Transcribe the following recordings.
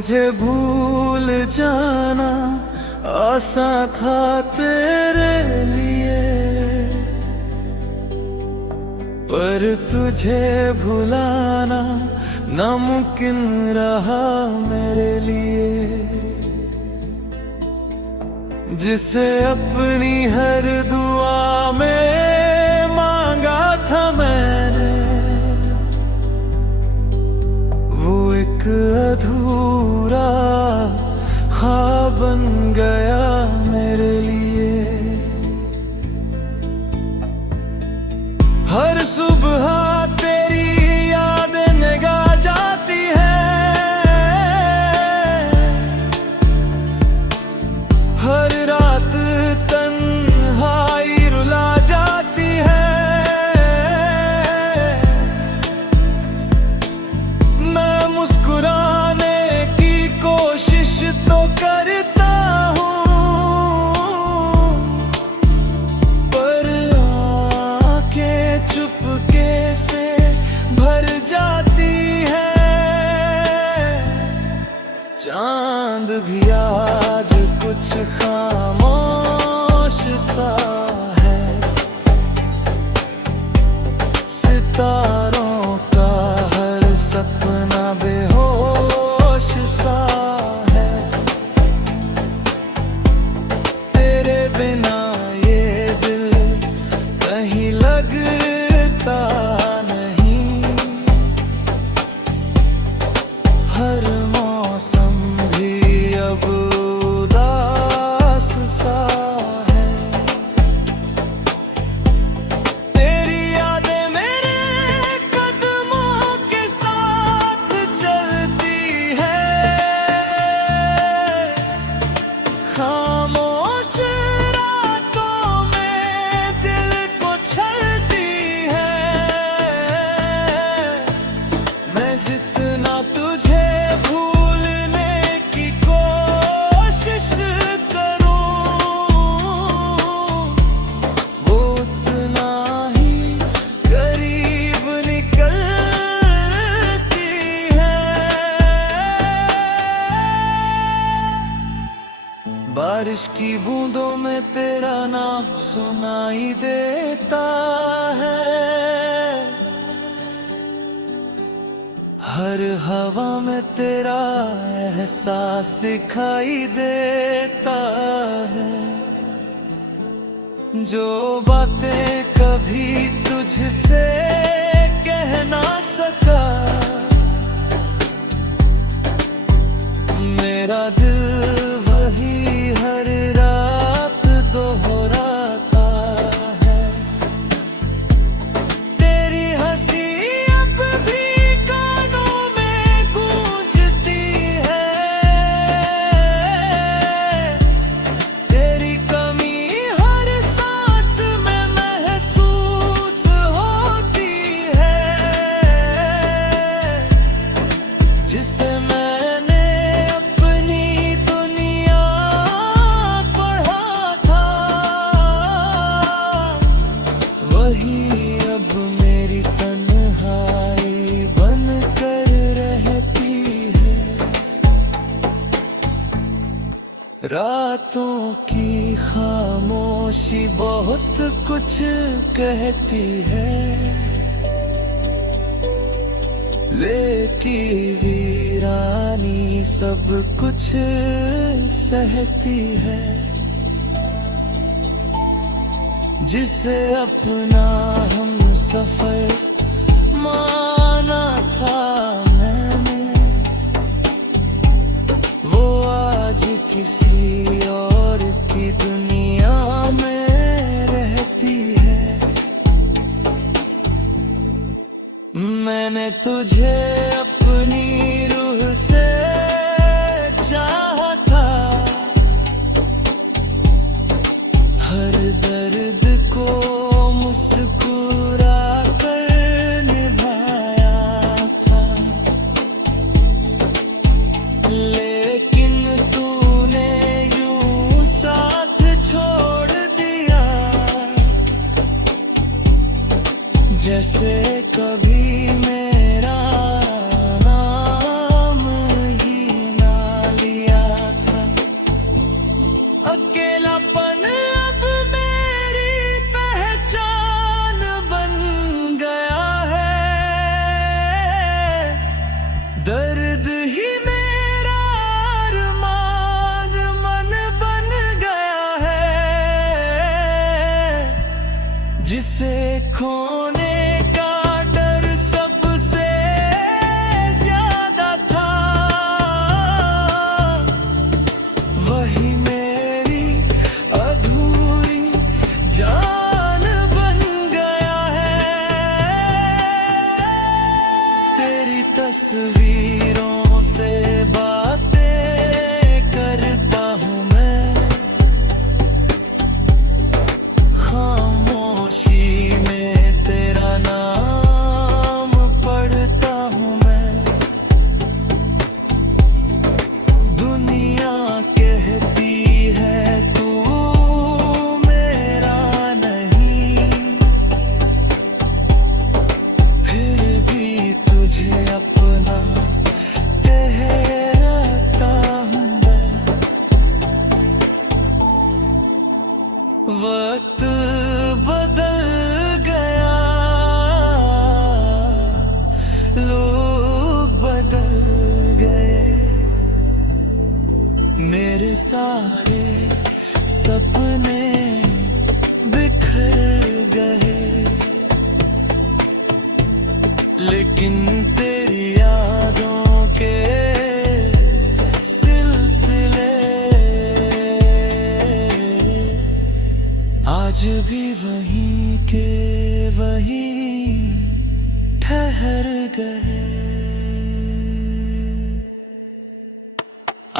मुझे भूल जाना आसान था तेरे लिए, पर तुझे भुलाना नामुमकिन रहा मेरे लिए। जिसे अपनी हर दुआ में मांगा था मैंने, वो एक अधूरा ख्वाब बन गया मेरे लिए। हर सुबह तेरी यादें निगाह जाती है, हर रात तन्हाई रुला जाती है। मैं मुस्कुराने की कोशिश तो करता हूँ, पर आंखें चुपके से भर जाती है। चांद भी आज कुछ खामोश सा है, सितारों का हर सपना बेहोश सा है। तेरे बिना ये दिल कहीं लगता नहीं, हर मौसम भी अब उदास सा है। तेरी यादें मेरे कदमों के साथ चलती है, खामोश रातों में दिल को छलती है। मैं जितना तुझे भूलने की कोशिश करूं, वो उतना ही करीब निकलती है। बारिश की बूंदों में तेरा नाम सुनाई देता है, हर हवा में तेरा एहसास दिखाई देता है। जो बातें कभी तुझसे कह ना सका, मेरा दिल वही हर रात दोहराता है। तेरी हंसी अब भी कानों में गूंजती है, तेरी कमी हर सांस में महसूस होती है। जिसे मैंने अपनी दुनिया पढ़ा था, वही अब मेरी तन्हाई बनकर रहती है। रातों की खामोशी बहुत कुछ कहती है, लेती वीरानी सब कुछ सहती है। जिसे अपना हम सफर माना था मैंने, वो आज किसी और की दुनिया में रहती है। मैंने तुझे अपनी रूह से चाहा था, हर दर्द को मुस्कुरा कर निभाया था। लेकिन तूने यूं साथ छोड़ दिया, जैसे कभी मेरा नाम ही ना जिसे खोने का डर सबसे ज्यादा था, वही मेरी अधूरी जान बन गया है। तेरी तस्वीरों से बातें करता हूँ मैं, खामोशी में तेरा नाम पढ़ता हूँ मैं। दुनिया कहती है तू मेरा नहीं, फिर भी तुझे अपना ठहराता हूँ मैं। वक्त बदल गया, लोग बदल गए, मेरे सारे सपने बिखर गए, लेकिन तेरी यादों के सिलसिले आज भी वहीं के वहीं ठहर गए।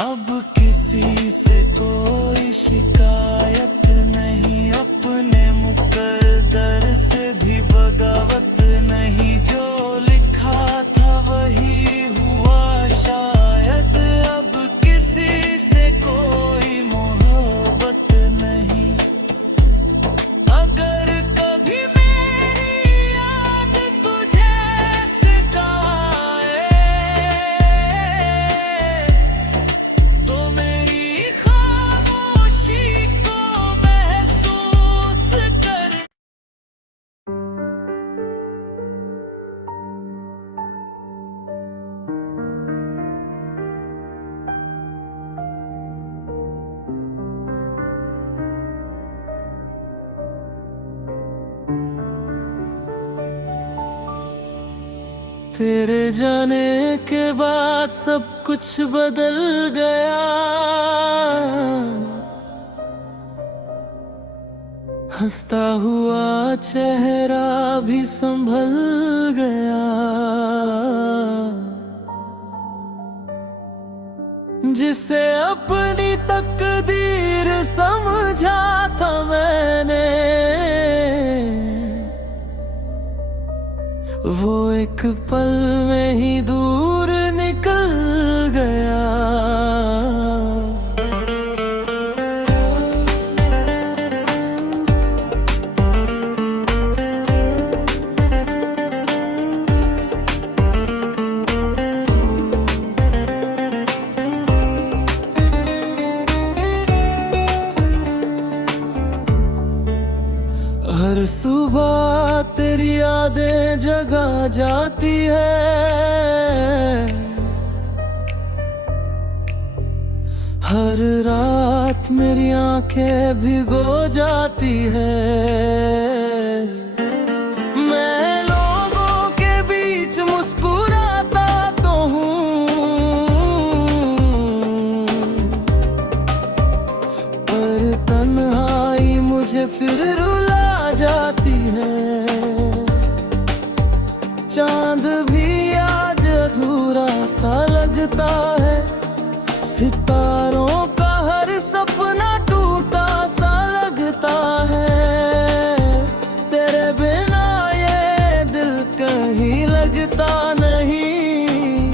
अब किसी से कोई शिकायत नहीं, अपने मुकद्दर से भी बगावत नहीं, जो लिखा था वही हुआ शायद। अब किसी से कोई मोहब्बत नहीं, अगर कभी मेरी याद तुझे सताए तो मेरी खामोशी को महसूस कर। तेरे जाने के बाद सब कुछ बदल गया, हंसता हुआ चेहरा भी संभल गया, जिसे अपनी तकदीर समझा था मैंने, वो एक पल में ही दूर निकल गया। हर सुबह तेरी यादें जगा जाती है, हर रात मेरी आंखें भिगो जाती है। मैं लोगों के बीच मुस्कुराता तो हूँ, पर तन्हाई मुझे फिर रुला जाती है। चांद भी आज अधूरा सा लगता है, सितारों का हर सपना टूटा सा लगता है। तेरे बिना ये दिल कहीं लगता नहीं,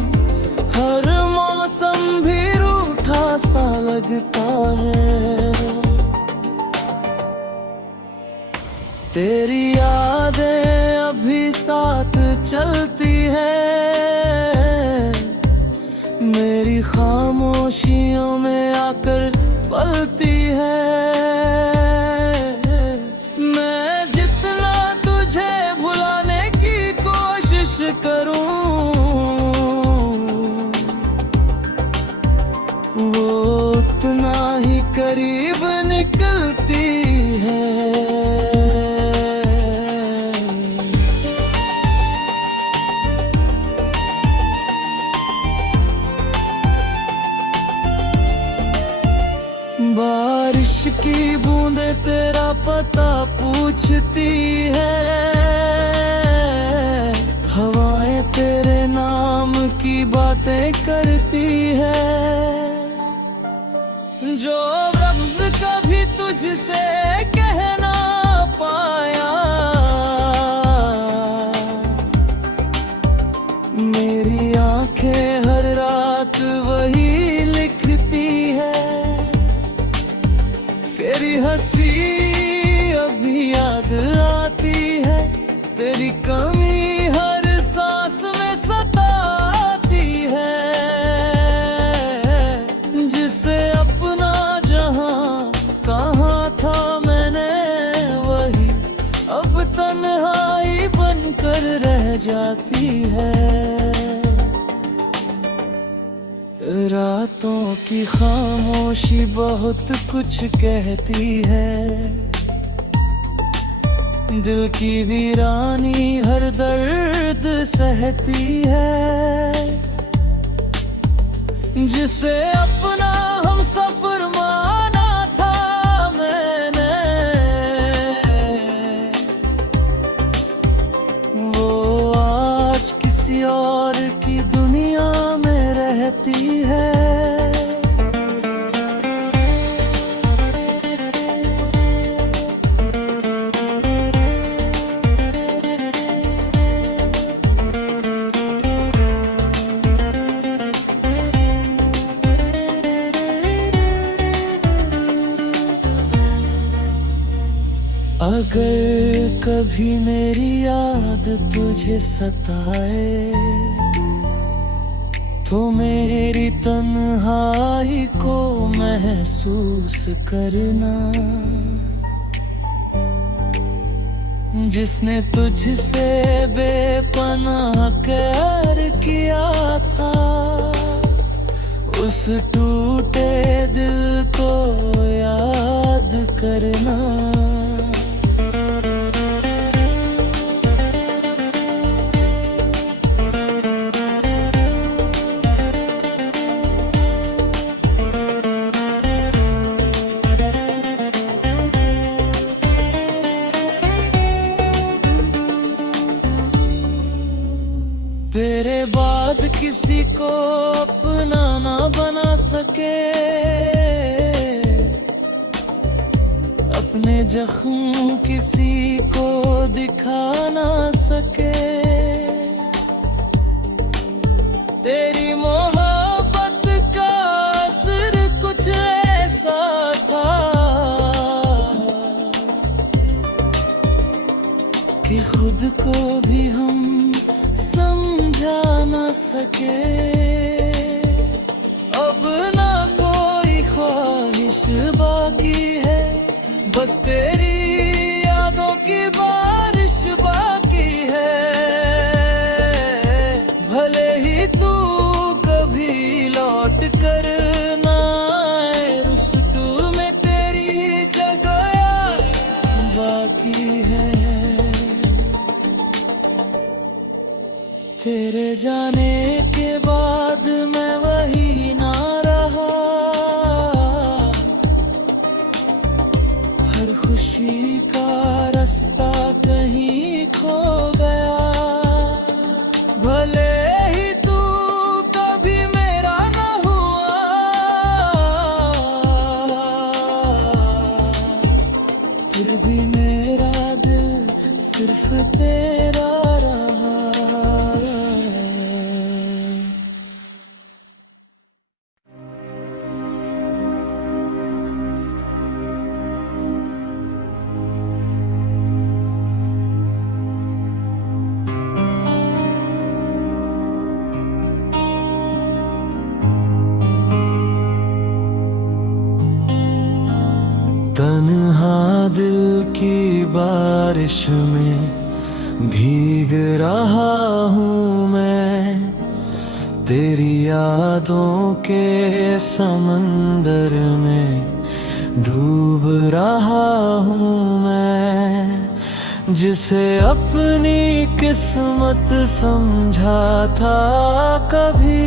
हर मौसम भी रूठा सा लगता है। तेरी यादें अभी साथ चलती है, मेरी खामोशियों में आकर पलती है। मैं जितना तुझे भुलाने की कोशिश करूं, वो उतना ही करीब निकलती है। पूछती है, हवाएं तेरे नाम की बातें करती है। जो लफ्ज़ कभी तुझसे कह ना पाया, मेरी आंखें हर रात वही लिखती है। तेरी हंसी अभी याद आती है, तेरी कमी हर सांस में सताती है। जिसे अपना जहां कहाँ था मैंने, वही अब तन्हाई बनकर रह जाती है। रातों की खामोशी बहुत कुछ कहती है, दिल की वीरानी हर दर्द सहती है। जिसे अपना हम सफर माना था मैंने, वो आज किसी और की दुनिया में रहती है। अगर कभी मेरी याद तुझे सताए, तो मेरी तन्हाई को महसूस करना। जिसने तुझसे बेपनाह प्यार किया था, उस टूटे दिल को याद करना। तेरे बाद किसी को अपना ना बना सके, अपने जख्म किसी को दिखा ना सके। तेरी मोहब्बत का असर कुछ ऐसा था कि खुद को भी हम समझा ना सके। अब ना कोई ख्वाहिश बाकी है, बस तेरी यादों की बारिश बाकी है। भले ही तू कभी लौट कर ना आए, रुस्तू में तेरी जगह बाकी है। तेरे जाने के बाद मैं वही ना रहा, हर खुशी का रास्ता कहीं खो गया। भले ही तू कभी मेरा न हुआ, फिर भी मेरा दिल सिर्फ तेरा रहा। तन्हा दिल की बारिश में भीग रहा हूँ मैं, तेरी यादों के समंदर में डूब रहा हूँ मैं। जिसे अपनी किस्मत समझा था कभी,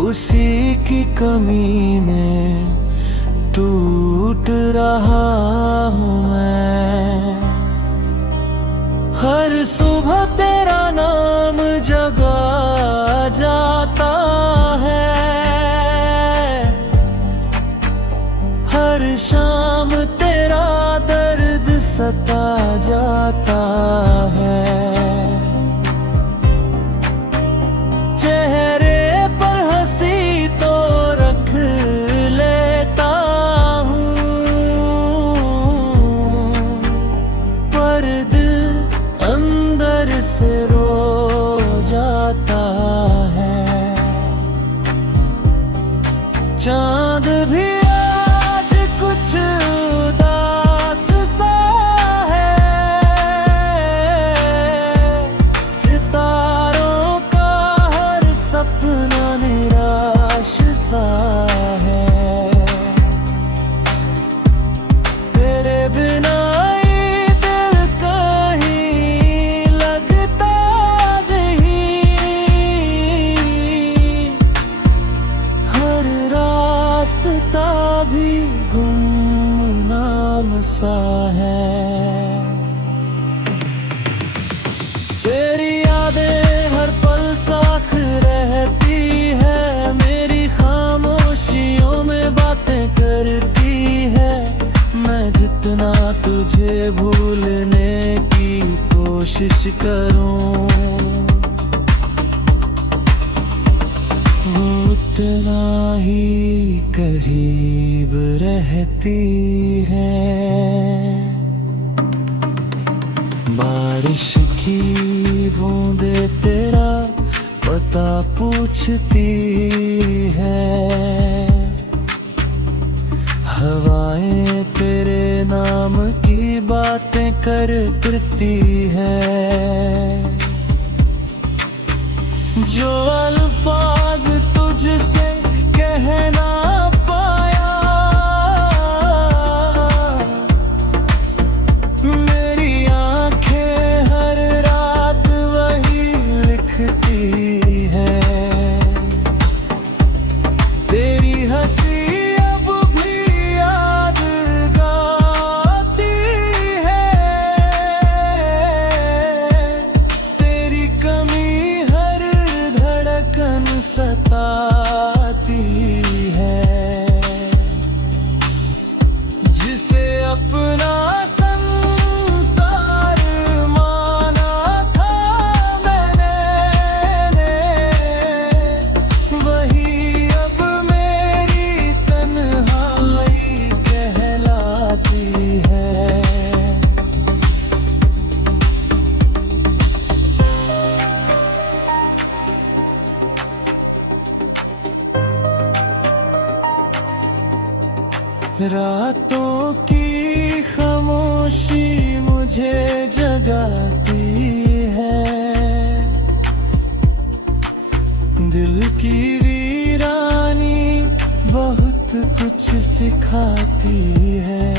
उसी की कमी में टूट रहा हूँ मैं। हर सुबह तेरा नाम जगा जाता है, हर शाम तेरा दर्द सता जाता है। चेहरे पर हंसी तो रख लेता हूँ, पर दिल अंदर से रो जाता है। चांद भी आज कुछ उदास सा है, सितारों का हर सपना निराश सा है। तेरे बिना ये दिल कहीं लगता नहीं, हर रास्ता भी गुमनाम सा है। तेरी यादें हर पल साथ रहती है, मेरी खामोशियों में बातें करती है। मैं जितना तुझे भूलने की कोशिश करूं, वो उतना ही करीब रहती है। बारिश की बूंदे तेरा पता पूछती है, हवाएं तेरे नाम की बातें करती है। जो अल्फाज तुझसे कह ना पाया, मेरी आंखें हर रात वही लिखती है। तेरी हंसी अब भी याद गाती है, तेरी कमी हर धड़कन सताती है। जिसे अपना संसार माना था मैंने, वही अब मेरी तन्हाई कहलाती है। रातों की खामोशी मुझे जगाती है, दिल की वीरानी बहुत कुछ सिखाती है।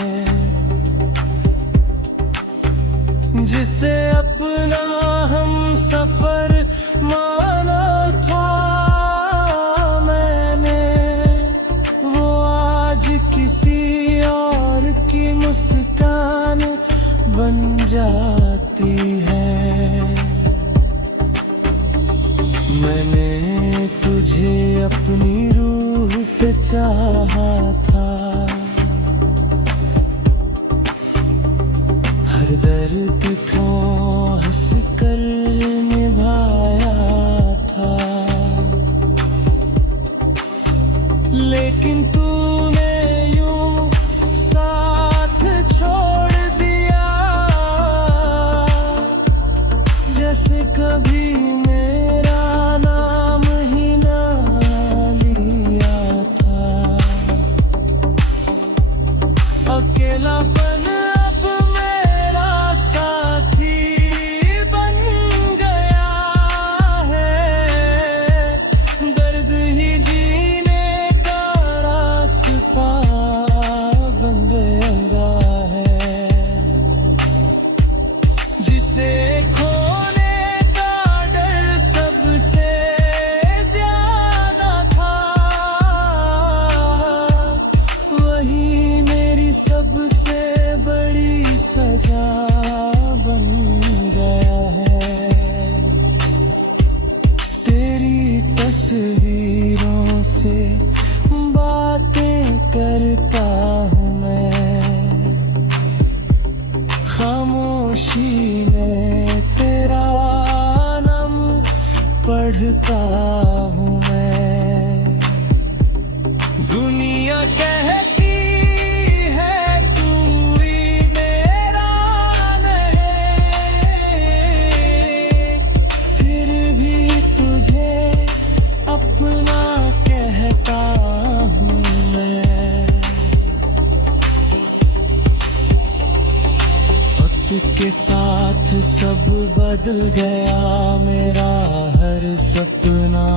जिसे अपना हम सफर माना था मैंने, वो आज किसी और की मुस्कान बन जाती है। मैंने तुझे अपनी रूह से चाहा था, हर दर्द को हंस कर निभाया था। लेकिन तूने यूं साथ छोड़ दिया, जैसे कभी मेरा नाम ही ना लिया था। अकेलापन अब मेरा साथी बन वक्त के साथ सब बदल गया, मेरा हर सपना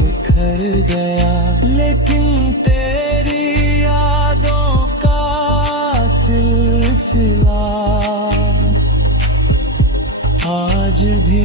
बिखर गया, लेकिन तेरी यादों का सिलसिला आज भी